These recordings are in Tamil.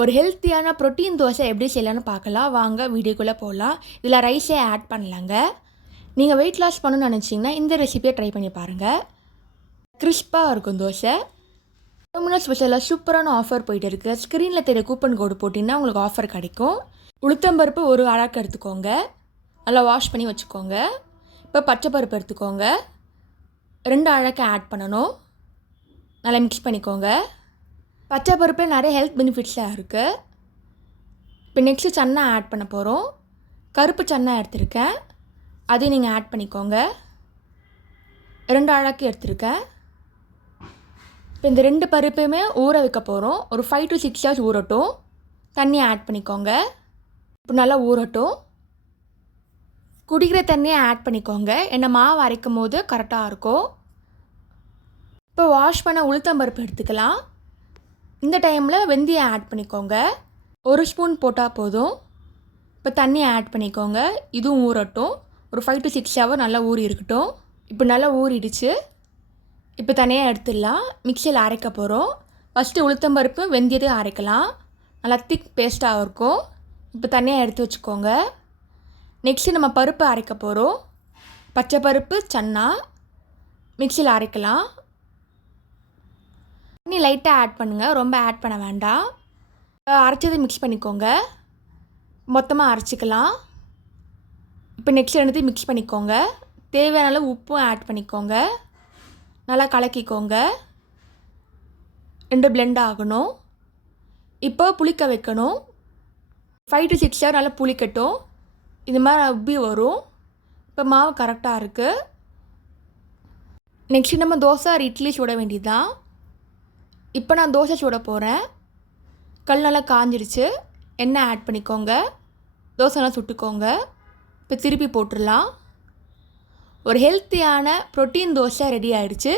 ஒரு ஹெல்த்தியான ப்ரோட்டீன் தோசை எப்படி செய்யலான்னு பார்க்கலாம். வாங்க வீடியோக்குள்ளே போகலாம் இதில் ரைஸே ஆட் பண்ணலாங்க. நீங்கள் வெயிட் லாஸ் பண்ணணும்னு நினச்சிங்கன்னா இந்த ரெசிபியை ட்ரை பண்ணி பாருங்கள் கிறிஸ்பாக இருக்கும் தோசை. டொமினோ ஸ்பெஷலில் சூப்பரான ஆஃபர் போயிட்டு இருக்குது ஸ்க்ரீனில் தெரிய கூப்பன் கோடு போட்டிங்கன்னா உங்களுக்கு ஆஃபர் கிடைக்கும். உளுத்தம்பருப்பு ஒரு அழகு எடுத்துக்கோங்க. நல்லா வாஷ் பண்ணி வச்சுக்கோங்க. இப்போ பச்சை பருப்பு எடுத்துக்கோங்க. ரெண்டு அழகை ஆட் பண்ணணும். நல்லா மிக்ஸ் பண்ணிக்கோங்க. பச்சை பருப்பில் நிறைய ஹெல்த் பெனிஃபிட்ஸாக இருக்குது இப்போ நெக்ஸ்ட்டு சன்னா ஆட் பண்ண போகிறோம் கருப்பு சன்னா எடுத்திருக்கேன். அதையும் நீங்கள் ஆட் பண்ணிக்கோங்க. ரெண்டு அழகு எடுத்திருக்கேன். இப்போ இந்த ரெண்டு பருப்பையுமே ஊற வைக்க போகிறோம் ஒரு ஃபைவ் டு சிக்ஸ் ஹவர்ஸ் ஊறட்டும். தண்ணி ஆட் பண்ணிக்கோங்க. இப்போ நல்லா ஊறட்டும். குடிக்கிற தண்ணியை ஆட் பண்ணிக்கோங்க. என்னை மாவு அரைக்கும் போது கரெக்டாக இருக்கும். இப்போ வாஷ் பண்ண உளுத்தம்பருப்பு எடுத்துக்கலாம். இந்த டைமில் வெந்தயம் ஆட் பண்ணிக்கோங்க. ஒரு ஸ்பூன் போட்டால் போதும். இப்போ தண்ணி ஆட் பண்ணிக்கோங்க. இதுவும் ஊறட்டும். ஒரு ஃபைவ் டு சிக்ஸ் ஹவர் நல்லா ஊறி இருக்கட்டும். இப்போ நல்லா ஊறிடுச்சு. இப்போ தனியாக எடுத்துடலாம். மிக்சியில் அரைக்க போகிறோம் ஃபஸ்ட்டு உளுத்தம்பருப்பு வெந்தயத்தையும் அரைக்கலாம். நல்லா திக் பேஸ்ட்டாக இருக்கும். இப்போ தனியாக எடுத்து வச்சுக்கோங்க. நெக்ஸ்ட்டு நம்ம பருப்பு அரைக்க போகிறோம் பச்சை பருப்பு சன்னா. மிக்சியில் அரைக்கலாம். தண்ணி லைட்டாக ஆட் பண்ணுங்கள் ரொம்ப ஆட் பண்ண வேண்டாம். அரைச்சதை மிக்ஸ் பண்ணிக்கோங்க. மொத்தமாக அரைச்சிக்கலாம். இப்போ நெக்ஸ்ட் ரெண்டுத்தையும் மிக்ஸ் பண்ணிக்கோங்க. தேவையான அளவு உப்பும் ஆட் பண்ணிக்கோங்க. நல்லா கலக்கிக்கோங்க. ரெண்டு பிளெண்ட் ஆகணும். இப்போ புளிக்க வைக்கணும். ஃபைவ் டு சிக்ஸ் ஹவர் நல்லா புளிக்கட்டும். இந்த மாதிரி உப்பி வரும். இப்போ மாவு கரெக்டாக இருக்குது நெக்ஸ்ட் நம்ம தோசை இட்லி சுட வேண்டியதுதான். இப்போ நான் தோசை சுட போகிறேன் கல் நல்லா காஞ்சிருச்சு. எண்ணெய் ஆட் பண்ணிக்கோங்க. தோசைலாம் சுட்டுக்கோங்க. இப்போ திருப்பி போட்டுடலாம். ஒரு ஹெல்த்தியான ப்ரோட்டீன் தோசை ரெடி ஆகிடுச்சு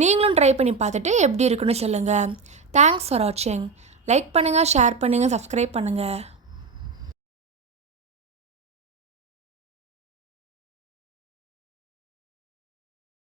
நீங்களும் ட்ரை பண்ணி பார்த்துட்டு எப்படி இருக்குன்னு சொல்லுங்கள் தேங்க்ஸ் ஃபார் வாட்சிங் லைக் பண்ணுங்கள் ஷேர் பண்ணுங்கள் சப்ஸ்கிரைப் பண்ணுங்கள்